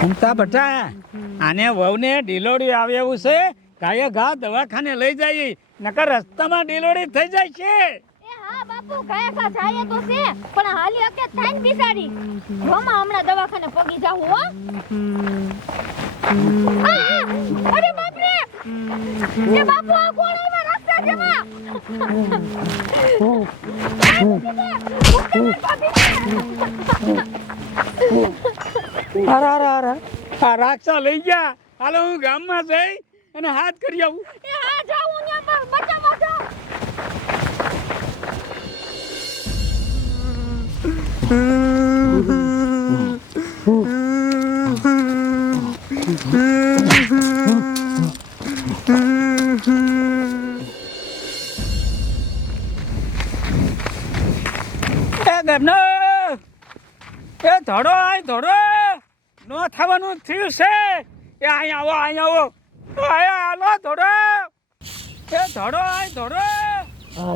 ઘૂમતા બટા આને વહુને ઢીલોડી આવે એવું છે ગાયે ઘા દવાખાને લઈ જાય નકર રસ્તામાં ઢીલોડી થઈ જાય છે. એ હા બાપુ ગયા કા જાય તો છે પણ હાલી હકે થાય ને બિચારી રોમા હમણાં દવાખાને પગી જાવું હો. અરે બાપ રે એ બાપુ આ કોણ આવ્યા રસ્તા જમા આ રાક્ષા લઈ ગયા. હાલો હું ગામમાં જઈ અને હાથ કરી આવું. એ હા જાવું ને બચા બચા. ગમનો એ ધડો આય ધડો નો થવાનું થયું છે. એ અહીંયા આવો આયા હાલો ધડો એ ધડો આય ધડો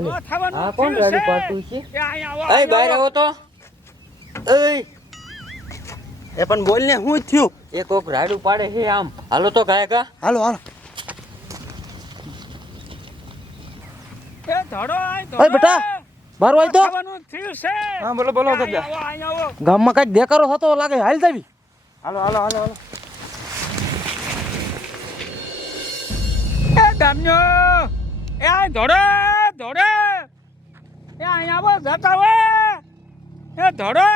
નો થવાનું આ કોણ થયું ગાડી પાડતું છે? એ અહીંયા એ બહાર આવો તો. એ પણ બોલ ને શું થયું? એ કોક રાડું પાડે છે આમ. હાલો તો ગાય કા. હાલો હાલો. એ ધડો આય ધડો ઓય બેટા બારો આય તો. થવાનું થયું છે. હા બોલો બોલો અહીંયા આવો ગામમાં કઈક દેકારો થતો લાગે હાલ જાવી. હાલો હાલો હાલો હાલો. એ ગામનો એ આ ધડો ધડો એ અહીંયા આવો જતા હો એ ધડો.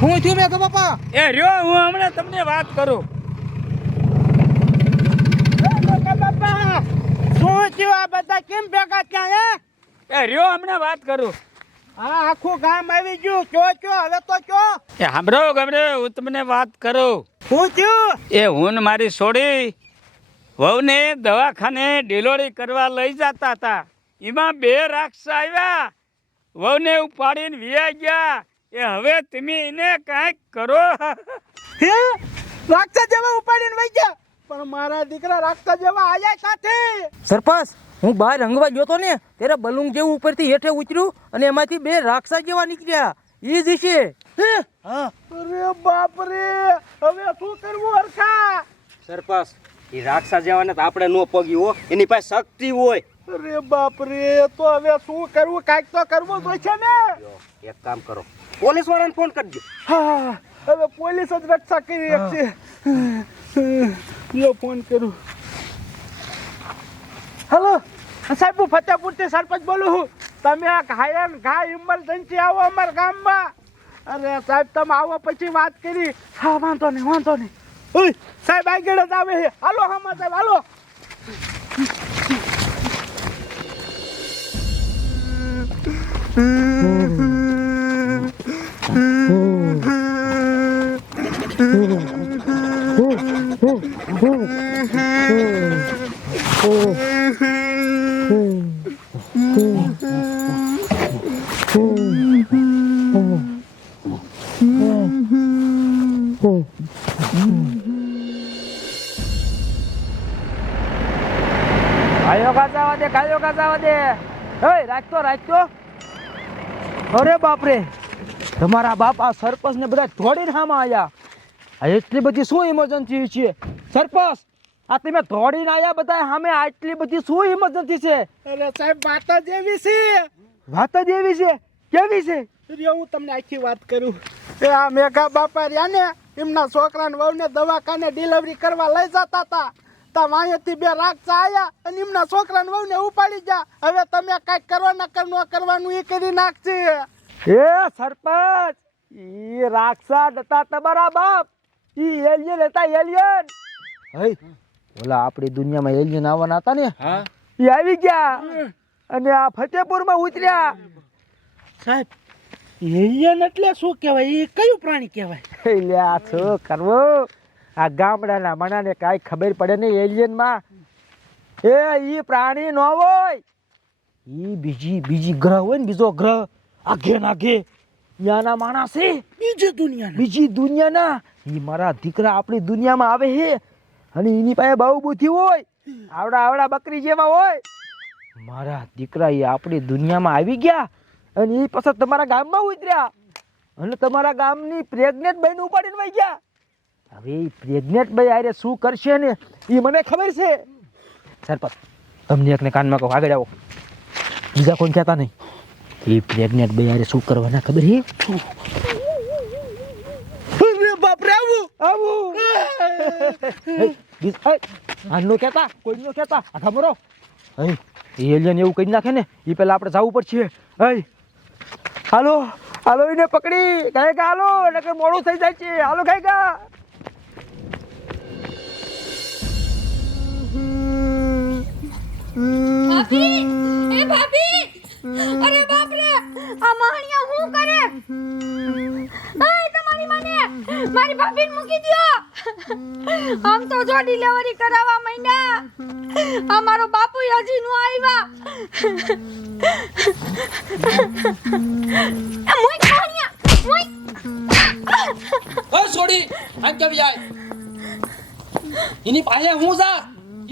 હું થયું મેં તો બાપા. એ રહ્યો હું હમણાં તમને વાત કરું. બાપા શું થયું આ બધા કેમ ભેગા થયા હે? એ રહ્યો હમણાં વાત કરું. આ આખું ગામ આવી ગયું કયો હવે તો કયો. એ સાંભળો ગમરે હું તમને વાત કરું. શું થયું? એ હું ને મારી છોડી વહુને દવાખાને ડિલોરી કરવા લઈ જતા હતા. એમાં 2 રાક્ષસ આવ્યા વહુને ઉપાડીને વિયા ગયા. એ હવે તમે એને કાંઈક કરો. હે રાક્ષસ જેવા ઉપાડીને વઈ ગયા પણ મારા દીકરા રાક્ષસ જેવા આયા સાથે. સરપંચ હું બહાર રંગવા ગયો તો ને ત્યારે બલૂન જેવું ઉપરથી હેઠે ઉતર્યું અને એમાંથી 2 રાક્ષસ જેવા નીકળ્યા. ઈ જ છે. હા. અરે બાપ રે હવે શું કરવું હરખા? સરપંચ એ રાક્ષસ જેવાને તો આપણે નો પગ્યું હો. એની પાસે શક્તિ હોય. અરે બાપ રે તો હવે શું કરવું? કાંઈક તો કરવું જોઈશે ને. એક કામ કરો પોલીસ વાળાને ફોન કરજો. હા હવે પોલીસ જ રક્ષા કરી શકશે. યો ફોન કરું. હેલો સાહેબ હું ફતેપુરથી સરપંચ બોલું છું. તમે આ ઘાયલ ઘા ઇમરજન્સી આવો અમારા ગામમાં. અરે સાહેબ તમે આવો પછી વાત કરી. હા વાંધો નહીં વાંધો નહીં. ઓય સાહેબ આગળ જ આવે છે. હાલો હામાં સાહેબ હાલો. કાયો કાજાવા દે. હે રાખતો. અરે બાપ રે તમારા બાપ આ સરપંચ ને બધા દોડીને હામાં આયા. આ એટલી બધી શું ઇમરજન્સી છે સરપંચ? આ તમે દોડીને આયા બધા સામે આટલી બધી શું ઇમરજન્સી છે? અરે સાહેબ વાત જ એવી છે. વાત જ એવી છે? કેવી છે? હું તમને આખી વાત કરું. એ આ મેઘા બાપા રહ્યા ને એમના છોકરાને વહુને દવાખાને ડિલિવરી કરવા લઈ જતા હતા. તા વાંયેથી 2 રાક્ષસ આયા અને એમના છોકરાને વહુને ઉપાડી ગયા. હવે તમે કાંઈક કરવાના કરવાનું એ કરી નાખશે. એ સરપંચ ઈ રાક્ષસ હતા તમારા બાપ. ઈ એલિયન હતા એલિયન. હે ઓલા આપણી દુનિયામાં એલિયન આવવાના હતા ને હા ઈ આવી ગયા અને આ ફતેપુરમાં ઉતર્યા. સાહેબ એલિયન એટલે શું કહેવાય? એ કયું પ્રાણી કહેવાય? એટલે આ શું કરવું? આ ગામડાના મણાને કાંઈ ખબર પડે નહીં એલિયનમાં. એ ઈ પ્રાણી ન હોય. ઈ બીજી ગ્રહ હોય ને બીજો ગ્રહ આગે નાગે ત્યાંના માણસ છે. બીજી દુનિયાના. ઈ મારા દીકરા આપણી દુનિયામાં આવે છે અને એની પાસે બહુ બુદ્ધિ હોય. આવડા બકરી જેવા હોય મારા દીકરા એ આપણી દુનિયામાં આવી ગયા અને એ પાછા તમારા ગામમાં ઉતર્યા અને તમારા ગામની પ્રેગ્નેન્ટ બહેન ઉપાડીને વહી ગયા. હવે એ પ્રેગ્નેન્ટ ભાઈ આરે શું કરશે ને એ મને ખબર છે. સરપંચ તમને એકને કાનમાં કહો આગળ આવો, બીજા કોઈ કહેતા નહીં. એ પ્રેગ્નેન્ટ ભાઈ આરે શું કરવાના ખબર છે? બાપરે આવું આવું આનો કહેતા કોઈ નો કહેતા આખા મરો. એલિયન એવું કરી નાખે ને એ પેલા આપણે જવું પડશે. હાલો હાલો એને પકડી ગાય ગા હાલો નકર મોડું થઈ જાય છે. હાલો ગાય ગા. ભાભી એ ભાભી અરે બાપ રે આ મહાણિયા હું કરે આય તમારી માને મારી ભાભીને મૂકી દ્યો આમ તો જો ડિલિવરી કરાવવા માંડ્યા આ મારો બાપુ હજી નો આવ્યા મોય મહાણિયા મોય ઓય છોડી આ કેમ જાય એની પાસે હું જા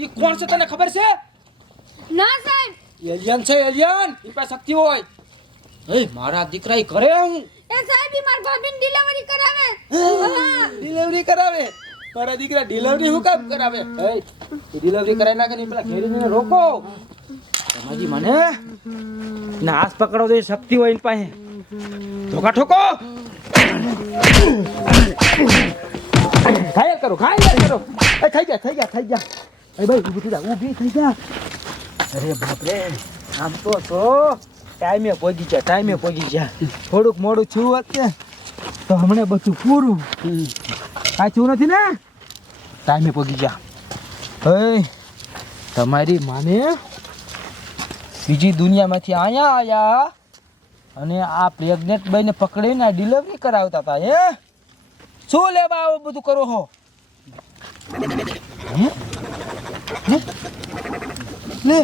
ઈ કોણ છે તને ખબર છે? ના સાહેબ એલિયન છે એલિયન ઈ પાસે શક્તિ હોય. એ મારા દીકરા ઈ કરે હું એ સાહેબ ઈ મારી ભાભીને ડિલિવરી કરાવે ડિલિવરી કરાવે. તારા દીકરા ડિલિવરી હું કામ કરાવે? એ ડિલિવરી કરાવી નાખે ને પેલા ઘેરીને રોકો. તમારી મને ના હાથ પકડો તો શક્તિ હોય એની પાસે. ધોકા ઠોકો ઘાયલ કરો ઘાયલ કરો. એ થઈ ગયા એ ભાઈ ઊભી થઈ જા. અરે બાપ રે આમ તો ટાઈમે પહોંચી જા. થોડુંક મોડું થયું અત્યારે તો હમણાં બધું પૂરું. કાંઈ થયું નથી ને? ટાઈમે પહોંચી જા. તમારી માને બીજી દુનિયામાંથી અહીંયા આયા અને આ પ્રેગ્નેન્ટ બાઈને પકડીને ડિલિવરી કરાવતા હતા. હે શું લેવા આવું બધું કરો હો? લે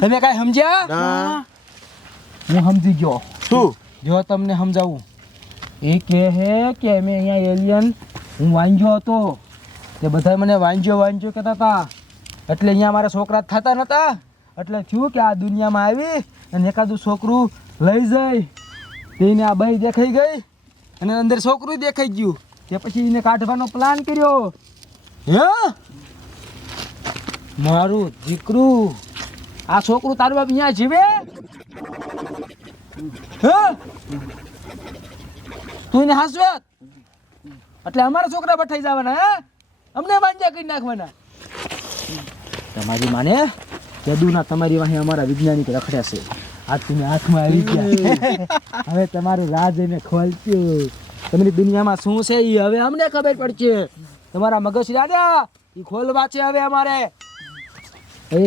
તમે કાંઈ સમજ્યા? હું સમજી ગયો. શું? જો તમને સમજાવું એ કહે કે અમે અહીંયા એલિયન હું વાંજ્યો હતો તે બધા મને વાંજ્યો કહેતા હતા એટલે અહીંયા મારા છોકરા થતા નહોતા એટલે થયું કે આ દુનિયામાં આવી અને એકાદું છોકરું લઈ જાય તેને આ બાઈ દેખાઈ ગઈ અને અંદર છોકરું દેખાઈ ગયું તે પછી એને કાઢવાનો પ્લાન કર્યો. હે મારું દીકરું આ છોકરું તારું બાપ અહીંયા જીવે? હે તું એને હાસવે એટલે અમારા છોકરા બઠાઈ જવાના? હે અમને વાંજા કરી નાખવાના? તમારી માને જદુના તમારી વાહે અમારા વૈજ્ઞાનિક રખડ્યા છે. આજ તમે હાથમાં આવી ગયા. હવે તમારું રાજ એને ખોલતું તમારી દુનિયામાં શું છે એ હવે અમને ખબર પડશે. તમારા મગજ રાજા એ ખોલવા છે હવે અમારે. એ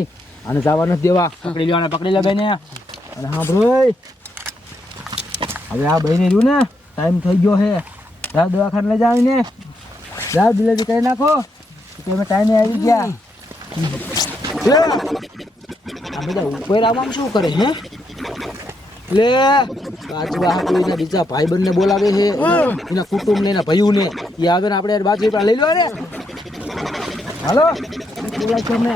આને જવા નથી દેવા. પકડી લે બેને. અને હા ભાઈ હવે આ બહેને રહ્યું ને ટાઈમ થઈ ગયો છે. રાત દવાખાને લઈ જાવ ને રાત ડિલિવરી કરી નાખો તમે ટાઈમે આવી ગયા. આ બધા ઉપર આવવાનું શું કરે હે? લે બાજવા હાકું બીજા ભાઈબંધને બોલાવે છે એના કુટુંબને એના ભાઈઓને એ આવે ને આપણે બાજુ લઈ લો ને. હાલો બોલાય છે અમને.